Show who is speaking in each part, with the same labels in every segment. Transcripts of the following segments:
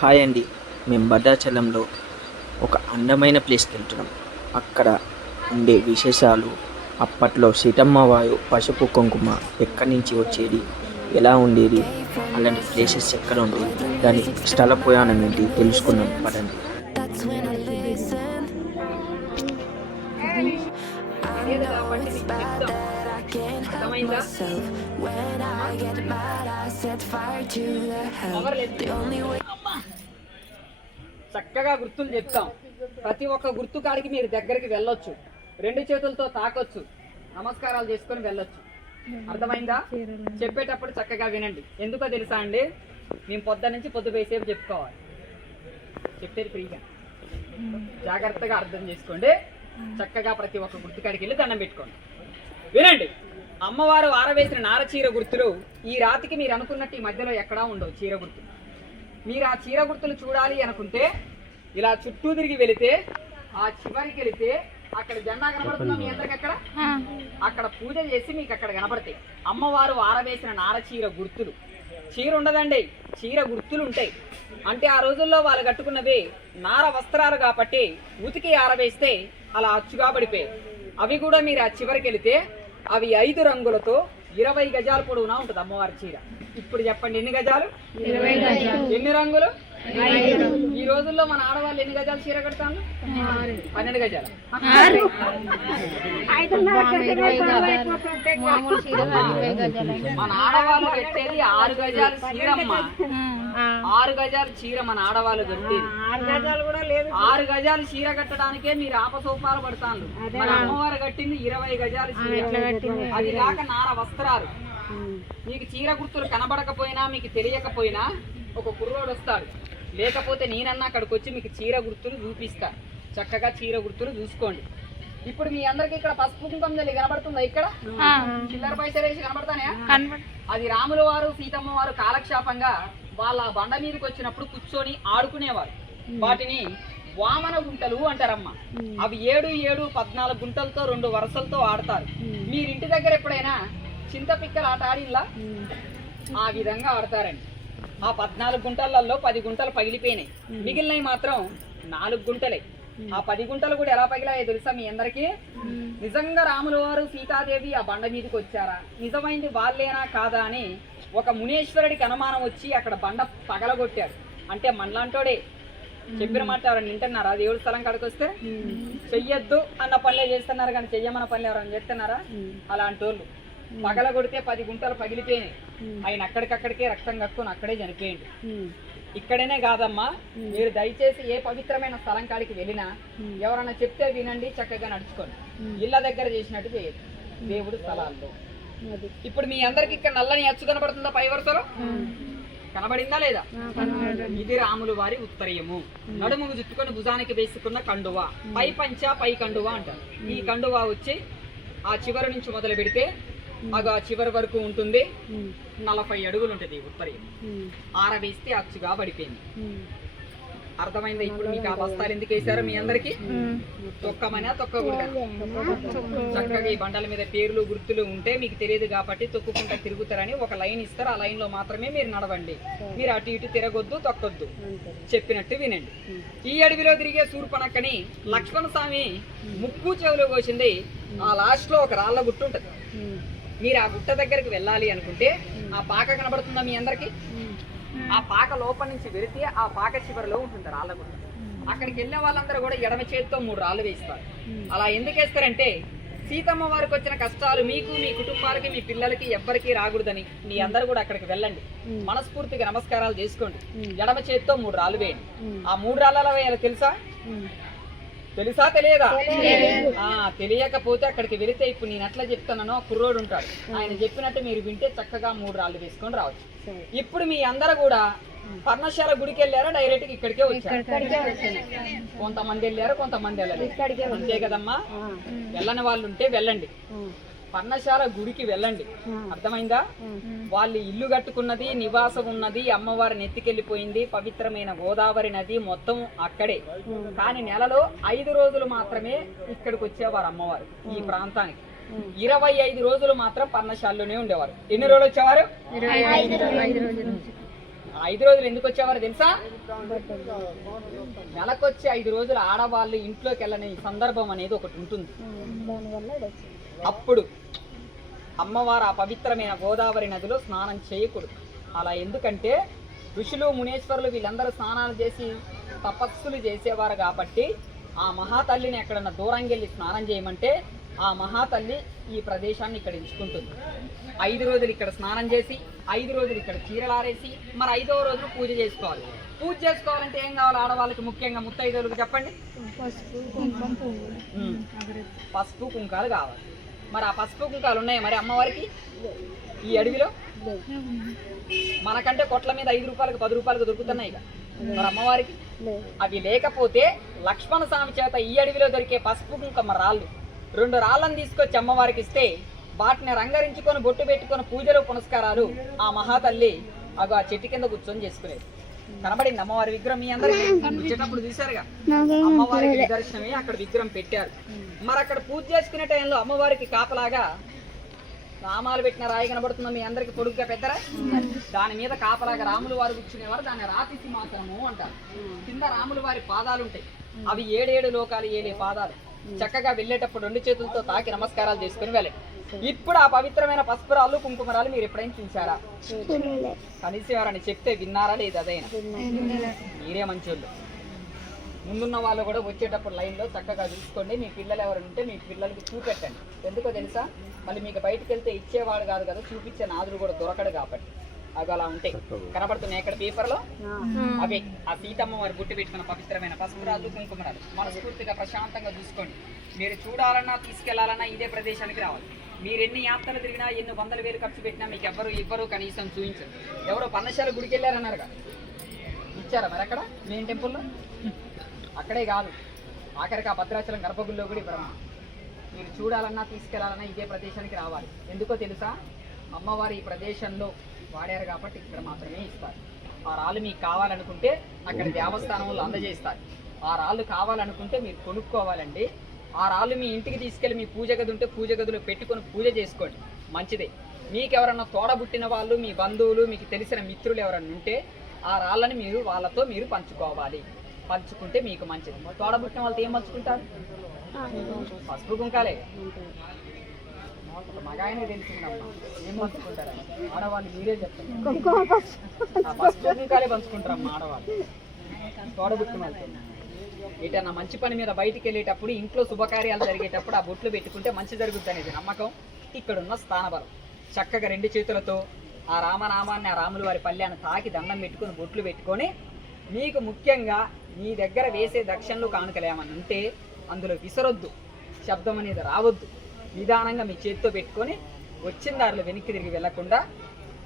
Speaker 1: Hi అండి మేము భద్రాచలంలో ఒక అందమైన ప్లేస్కి వెళ్తున్నాం అక్కడ ఉండే విశేషాలు అప్పట్లో సీతమ్మ వాయు పసుపు కుంకుమ ఎక్కడి నుంచి వచ్చేది ఎలా ఉండేది అలాంటి ప్లేసెస్ ఎక్కడ ఉండేది దాని స్థల పురాణం ఏంటి తెలుసుకున్నాం పదండి
Speaker 2: the hell. The only way.
Speaker 3: చక్కగా గుర్తులు చెప్తాం. ప్రతి ఒక్క గుర్తు కాడికి మీరు దగ్గరికి వెళ్ళొచ్చు. రెండు చేతులతో తాకొచ్చు. నమస్కారాలు చేసుకొని వెళ్ళొచ్చు. అర్థమైందా? చెప్పేటప్పుడు చక్కగా వినండి. ఎందుకో తెలుసా అండి? మేము పొద్దు నుంచి పొద్దు వేసేపు చెప్పుకోవాలి. చెప్పేది ఫ్రీగా. జాగ్రత్తగా అర్థం చేసుకోండి. చక్కగా ప్రతి ఒక్క గుర్తు కాడికి వెళ్ళి దండం పెట్టుకోండి. వినండి. అమ్మవారు ఆరవేసిన నార చీర గుర్తులు ఈ రాతికి మీరు అనుకున్నట్టు ఈ మధ్యలో ఎక్కడా ఉండవు. చీర గుర్తులు మీరు ఆ చీర గుర్తులు చూడాలి అనుకుంటే ఇలా చుట్టూ తిరిగి వెళితే ఆ చివరికి వెళితే అక్కడ జెండా కనబడుతుందా మీ అందరికి అక్కడ? అక్కడ పూజ చేసి మీకు అక్కడ కనబడతాయి. అమ్మవారు ఆరవేసిన నార చీర గుర్తులు. చీర ఉండదండి చీర గుర్తులు ఉంటాయి. అంటే ఆ రోజుల్లో వాళ్ళు కట్టుకున్నవి నార వస్త్రాలు కాబట్టి ఉతికి ఆరవేస్తే అలా అచ్చుగా పడిపోయాయి. అవి కూడా మీరు ఆ చివరికి వెళితే అవి ఐదు రంగులతో ఇరవై గజాల పొడవునా ఉంటుంది అమ్మవారి చీర? ఇప్పుడు చెప్పండి ఎన్ని గజాలు? ఎన్ని రంగులు? ఈ రోజుల్లో మన ఆడవాళ్ళు ఎన్ని గజాలు చీర కడతాను పన్నెండు గజాలు. మన ఆడవాళ్ళు కట్టేది ఆరు గజాలు చీరమ్మ. ఆరు గజాలు చీర మన ఆడవాళ్ళు కట్టేది ఆరు గజాలు చీర కట్టడానికే మీరు ఆపసోపాలు పడతాను మన అమ్మవారు కట్టింది ఇరవై గజాలు చీర. అది కాక నార వస్త్రాలు. మీకు చీర గుర్తులు కనబడకపోయినా మీకు తెలియకపోయినా ఒక కుర్రోడు వస్తాడు. లేకపోతే నేనన్నా అక్కడికి వచ్చి మీకు చీర గుర్తులు చూపిస్తా. చక్కగా చీర గుర్తులు చూసుకోండి. ఇప్పుడు మీ అందరికి ఇక్కడ పసుపు కుంకుమ జల్లి కనబడుతుందా ఇక్కడ? చిల్లర పైసలు వేసి కనబడతానే? అది రాముల వారు సీతమ్మ వారు కాలక్షేపంగా వాళ్ళ బండ మీదకి వచ్చినప్పుడు కూర్చొని ఆడుకునేవారు. వాటిని వామన గుంటలు అంటారమ్మ. అవి ఏడు ఏడు పద్నాలుగు గుంటలతో రెండు వరుసలతో ఆడతారు. మీరు ఇంటి దగ్గర ఎప్పుడైనా చింతపిక్కల ఆట ఆడిల్లా? ఆ విధంగా ఆడతారండి. ఆ పద్నాలుగు గుంటలలో పది గుంటలు పగిలిపోయినాయి. మిగిలినవి మాత్రం నాలుగు గుంటలే. ఆ పది గుంటలు కూడా ఎలా పగిలాయో తెలుసా మీ అందరికీ? నిజంగా రాముల వారు సీతాదేవి ఆ బండ మీదకి వచ్చారా? నిజమైంది వాళ్ళేనా కాదా అని ఒక మునీశ్వరుడికి అనుమానం వచ్చి అక్కడ బండ పగలగొట్టాడు అంటే మనలాంటోడే. చెప్పిన మాట ఎవరైనా వింటున్నారా? దేవుడి స్థలం కాడికి వస్తే? చెయ్యొద్దు అన్న పనులే చేస్తున్నారు కానీ చెయ్యమన్న పనులు ఎవరైనా చేస్తున్నారా? అలాంటి వాళ్ళు పగల కొడితే పది గుంటలు పగిలిపోయినాయి. ఆయన అక్కడికక్కడికే రక్తం కక్కుని అక్కడే చనిపోయింది ఇక్కడనే కాదమ్మా. మీరు దయచేసి ఏ పవిత్రమైన స్థలం కాడికి వెళ్ళినా ఎవరన్నా చెప్తే వినండి చక్కగా నడుచుకోండి. ఇళ్ళ దగ్గర చేసినట్టు చేయదు దేవుడు స్థలాల్లో ఇప్పుడు మీ అందరికి ఇక్కడ నల్లని అచ్చు కనబడుతుందా పై వరుసలో? కనబడిందా లేదా? ఇది రాములు వారి ఉత్తరీయము. నడుముకు చుట్టుకొని భుజానికి వేసుకున్న కండువ. పై పంచ పై కండువ అంటారు. ఈ కండువ వచ్చి ఆ చివరి నుంచి మొదలు పెడితే అది ఆ చివరి వరకు ఉంటుంది. నలభై అడుగులు ఉంటుంది ఉత్తరీయం ఆరవేస్తే అచ్చుగా పడిపోయింది. అర్థమైందా ఇప్పుడు మీకు ఆ బస్తాలు ఎందుకు వేసారో మీ అందరికి? తొక్కమనా తొక్కకూడదా? చక్కగా ఈ బండల మీద పేర్లు గుర్తులు ఉంటే మీకు తెలియదు కాబట్టి తొక్కుకుంటా తిరుగుతారని ఒక లైన్ ఇస్తారు. ఆ లైన్లో మాత్రమే మీరు నడవండి. మీరు అటు ఇటు తిరగొద్దు తొక్కొద్దు. చెప్పినట్టు వినండి. ఈ అడవిలో తిరిగే సూర్పనక్కని లక్ష్మణ స్వామి ముక్కు చెవులు కోసింది. ఆ లాస్ట్లో ఒక రాళ్ళ గుట్టు ఉంటది. మీరు ఆ గుట్ట దగ్గరికి వెళ్ళాలి అనుకుంటే ఆ పాక కనబడుతుందా మీ అందరికి? ఆ పాక లోపల నుంచి వెళితే ఆ పాక చివరిలో ఉంటుంది రాళ్ళ గుట్ట. అక్కడికి వెళ్ళే వాళ్ళందరూ కూడా ఎడమ చేతితో మూడు రాళ్ళు వేస్తారు. అలా ఎందుకు వేస్తారంటే సీతమ్మ వారికి వచ్చిన కష్టాలు మీకు మీ కుటుంబాలకి మీ పిల్లలకి ఎవ్వరికీ రాకూడదని మీ అందరూ కూడా అక్కడికి వెళ్ళండి. మనస్ఫూర్తిగా నమస్కారాలు చేసుకోండి. ఎడమ చేతితో మూడు రాళ్ళు వేయండి. ఆ మూడు రాళ్ళలో వేయాలి తెలుసా? తెలుసా తెలియదా? ఆ తెలియకపోతే అక్కడికి వెళితే ఇప్పుడు నేను ఎట్లా చెప్తున్నానో కుర్రోడు ఉంటాడు. ఆయన చెప్పినట్టు మీరు వింటే చక్కగా మూడు రాళ్ళు వేసుకొని రావచ్చు. ఇప్పుడు మీ అందరూ కూడా పర్ణశాల గుడికి వెళ్ళారా? డైరెక్ట్గా ఇక్కడికే వచ్చారు? కొంతమంది వెళ్ళారు? కొంతమంది వెళ్ళలేదు. అంతే కదమ్మా? వెళ్ళని వాళ్ళు ఉంటే వెళ్ళండి. పర్ణశాల గుడికి వెళ్ళండి. అర్థమైందా? వాళ్ళు ఇల్లు కట్టుకున్నది నివాసం ఉన్నది అమ్మవారి నెత్తికెళ్ళిపోయింది పవిత్రమైన గోదావరి నది మొత్తం అక్కడే. కానీ నెలలో ఐదు రోజులు మాత్రమే ఇక్కడికి వచ్చేవారు అమ్మవారు ఈ ప్రాంతానికి. ఇరవై ఐదు రోజులు మాత్రం పర్ణశాలలోనే ఉండేవారు. ఎన్ని రోజులు వచ్చేవారు? ఐదు రోజులు. ఎందుకు వచ్చేవారు తెలుసా? నెలకొచ్చి ఐదు రోజులు ఆడవాళ్ళు ఇంట్లోకి వెళ్ళని సందర్భం అనేది ఒకటి ఉంటుంది. అప్పుడు అమ్మవారు ఆ పవిత్రమైన గోదావరి నదిలో స్నానం చేయకూడదు. అలా ఎందుకంటే ఋషులు మునేశ్వరులు వీళ్ళందరూ స్నానాలు చేసి తపస్సులు చేసేవారు కాబట్టి ఆ మహాతల్లిని ఎక్కడన్నా దూరంగా వెళ్ళి స్నానం చేయమంటే ఆ మహాతల్లి ఈ ప్రదేశాన్ని ఇక్కడ ఎంచుకుంటుంది. ఐదు రోజులు ఇక్కడ స్నానం చేసి ఐదు రోజులు ఇక్కడ చీరలారేసి మరి ఐదవ రోజు పూజ చేసుకోవాలి. పూజ చేసుకోవాలంటే ఏం కావాలి? ఆడవాళ్ళకి ముఖ్యంగా ముత్తైదువులకు చెప్పండి. పసుపు కుంకాలు కావాలి. మరి ఆ పసుపు కుంకాలు ఉన్నాయి మరి అమ్మవారికి? ఈ అడవిలో? మనకంటే కొట్ల మీద ఐదు రూపాయలకు పది రూపాయలకు దొరుకుతున్నాయి మరి అమ్మవారికి? అవి లేకపోతే లక్ష్మణ స్వామి చేత ఈ అడవిలో దొరికే పసుపు కుంకమ్మ రాళ్ళు. రెండు రాళ్ళను తీసుకొచ్చి అమ్మవారికి ఇస్తే వాటిని రంగరించుకొని బొట్టు పెట్టుకొని పూజలు పునస్కారాలు ఆ మహాతల్లి అగో ఆ చెట్టు కింద కూర్చొని చేసుకునేది. కనబడింది. అమ్మవారి విగ్రహం మీ అందరికి వచ్చేటప్పుడు చూసారుగా అమ్మవారికి నిదర్శనమే అక్కడ విగ్రహం పెట్టారు. మరి అక్కడ పూజ చేసుకునే టైంలో అమ్మవారికి కాపలాగా నామాలు పెట్టిన రాయి కనబడుతుందో మీ అందరికి పొడుగ్గా పెద్దరా? దాని మీద కాపలాగా రాములు వారు కూర్చునేవారు. దాన్ని రాతి సింహాసనము అంటారు. కింద రాములు వారి పాదాలు ఉంటాయి. అవి ఏడేడు లోకాలు ఏలే పాదాలు. చక్కగా వెళ్ళేటప్పుడు రెండు చేతులతో తాకి నమస్కారాలు చేసుకుని వెళ్ళండి. ఇప్పుడు ఆ పవిత్రమైన పసుపురాలు కుంకుమరాలు మీరు ఎప్పుడైనా చూసారా కనీసం ఎవరని చెప్తే విన్నారా లేదు అదైనా? మీరే మంచోళ్ళు. ముందున్న వాళ్ళు కూడా వచ్చేటప్పుడు లైన్లో చక్కగా చూసుకోండి. మీ పిల్లలు ఎవరు ఉంటే మీ పిల్లలకి చూపెట్టండి. ఎందుకో తెలుసా? మళ్ళీ మీకు బయటకు వెళ్తే ఇచ్చేవాడు కాదు కదా చూపించే నాదుడు కూడా దొరకడు కాబట్టి. అవి అలా ఉంటాయి. కనబడుతున్నాయి ఇక్కడ పేపర్లో? అవి. ఆ సీతమ్మ వారి గుట్టు పెట్టుకున్న పవిత్రమైన పసుపురాజు కుంకుమరాలు మనస్ఫూర్తిగా ప్రశాంతంగా చూసుకోండి. మీరు చూడాలన్నా తీసుకెళ్ళాలన్నా ఇదే ప్రదేశానికి రావాలి. మీరు ఎన్ని యాత్రలు తిరిగినా ఎన్ని వందల వేలు ఖర్చు పెట్టినా మీకు ఎవరు ఇవ్వరు కనీసం చూపించరు. ఎవరో పన్నశాల గుడికి వెళ్ళారన్నారుగా ఇచ్చారా మరి అక్కడ? మెయిన్ టెంపుల్లో? అక్కడే కాదు. ఆఖరికి ఆ భద్రాచలం గర్భగుడిలో కూడా ఇవ్వరమ్మా. మీరు చూడాలన్నా తీసుకెళ్ళాలన్నా ఇదే ప్రదేశానికి రావాలి. ఎందుకో తెలుసా? అమ్మవారు ఈ ప్రదేశంలో వాడారు కాబట్టి ఇక్కడ మాత్రమే ఇస్తారు. ఆ రాళ్ళు మీకు కావాలనుకుంటే అక్కడ దేవస్థానంలో అందజేస్తారు. ఆ రాళ్ళు కావాలనుకుంటే మీరు కొనుక్కోవాలండి. ఆ రాళ్ళు మీ ఇంటికి తీసుకెళ్ళి మీ పూజ గది ఉంటే పూజ గదిలో పెట్టుకొని పూజ చేసుకోండి. మంచిదే. మీకు ఎవరన్నా తోడబుట్టిన వాళ్ళు మీ బంధువులు మీకు తెలిసిన మిత్రులు ఎవరన్నా ఉంటే ఆ రాళ్ళని మీరు వాళ్ళతో మీరు పంచుకోవాలి. పంచుకుంటే మీకు మంచిది. తోడబుట్టిన వాళ్ళతో ఏం పంచుకుంటారు? పసుపు కుంకాలే. మగాయనే తెలిసిందమ్మా. ఏం పంచుకుంటారు ఆడవాళ్ళు మీరే చెప్తారు పసుపు కుంకాలే పంచుకుంటారమ్మా ఆడవాళ్ళు. తోడబుట్టిన వాళ్ళతో. ఏటన్నా మంచి పని మీద బయటికి వెళ్ళేటప్పుడు ఇంట్లో శుభకార్యాలు జరిగేటప్పుడు ఆ బొట్లు పెట్టుకుంటే మంచి జరుగుతుంది అనేది నమ్మకం. ఇక్కడున్న స్థానబలం. చక్కగా రెండు చేతులతో ఆ రామనామాన్ని ఆ రాములు వారి పల్లెను తాకి దండం పెట్టుకొని బొట్లు పెట్టుకొని మీకు ముఖ్యంగా మీ దగ్గర వేసే దక్షిణలు కానుకలేమని ఉంటే అందులో విసరొద్దు. శబ్దం అనేది రావద్దు. నిదానంగా మీ చేతితో పెట్టుకొని వచ్చిన దారిలో వెనక్కి తిరిగి వెళ్ళకుండా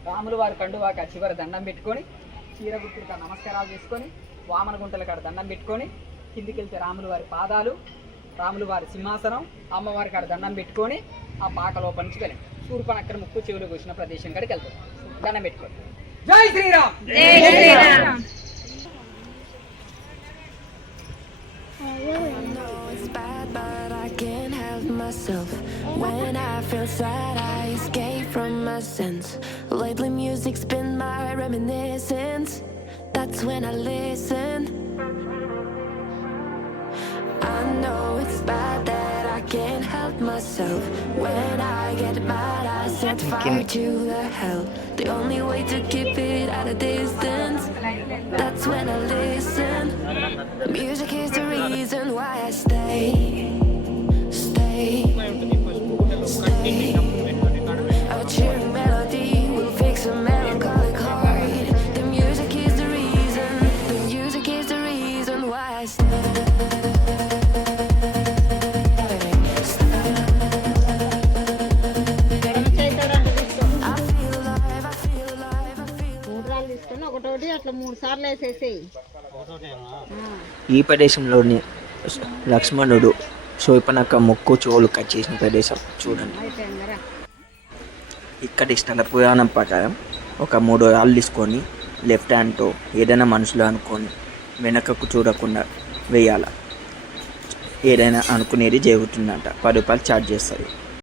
Speaker 3: రాములు వారి కండువాక చివరి దండం పెట్టుకొని చీర నమస్కారాలు చేసుకొని వామన గుంటల కాడ దండం పెట్టుకొని కిందికి వెళ్తే రాముల వారి పాదాలు రాముల వారి సింహాసనం అమ్మవారి కాడ దండం పెట్టుకొని ఆ పాక లోపల నుంచి వెళ్ళండి సూర్పన అక్కడ ముక్కు చెవులు కూర్చున్న ప్రదేశం కాడికి వెళ్తాం దండం పెట్టుకోండి జై Sriram
Speaker 2: myself. When I feel sad, I escape from my sense. Lately, music's been my reminiscence. That's when I listen. I know it's bad that I can't help myself. When I get mad, I set fire to the hell. The only way to keep it at a distance. That's when I listen. Music is the reason why I stay. Stay.
Speaker 4: అట్లా వేసేసేయి.
Speaker 1: ఈ ప్రదేశంలోని లక్ష్మణుడు శోపనక ముక్కు చెవులు cut చేసిన ప్రదేశం చూడండి.
Speaker 4: ఇక్కడి
Speaker 1: ఇక్కడ స్థల పురాణం ప్రకారం ఒక మూడు రాళ్ళు తీసుకొని లెఫ్ట్ హ్యాండ్తో ఏదైనా మనుషులు అనుకొని వెనకకు చూడకుండా వేయాల. ఏదైనా అనుకునేది జరుగుతుందంట. పది రూపాయలు ఛార్జ్ చేస్తుంది.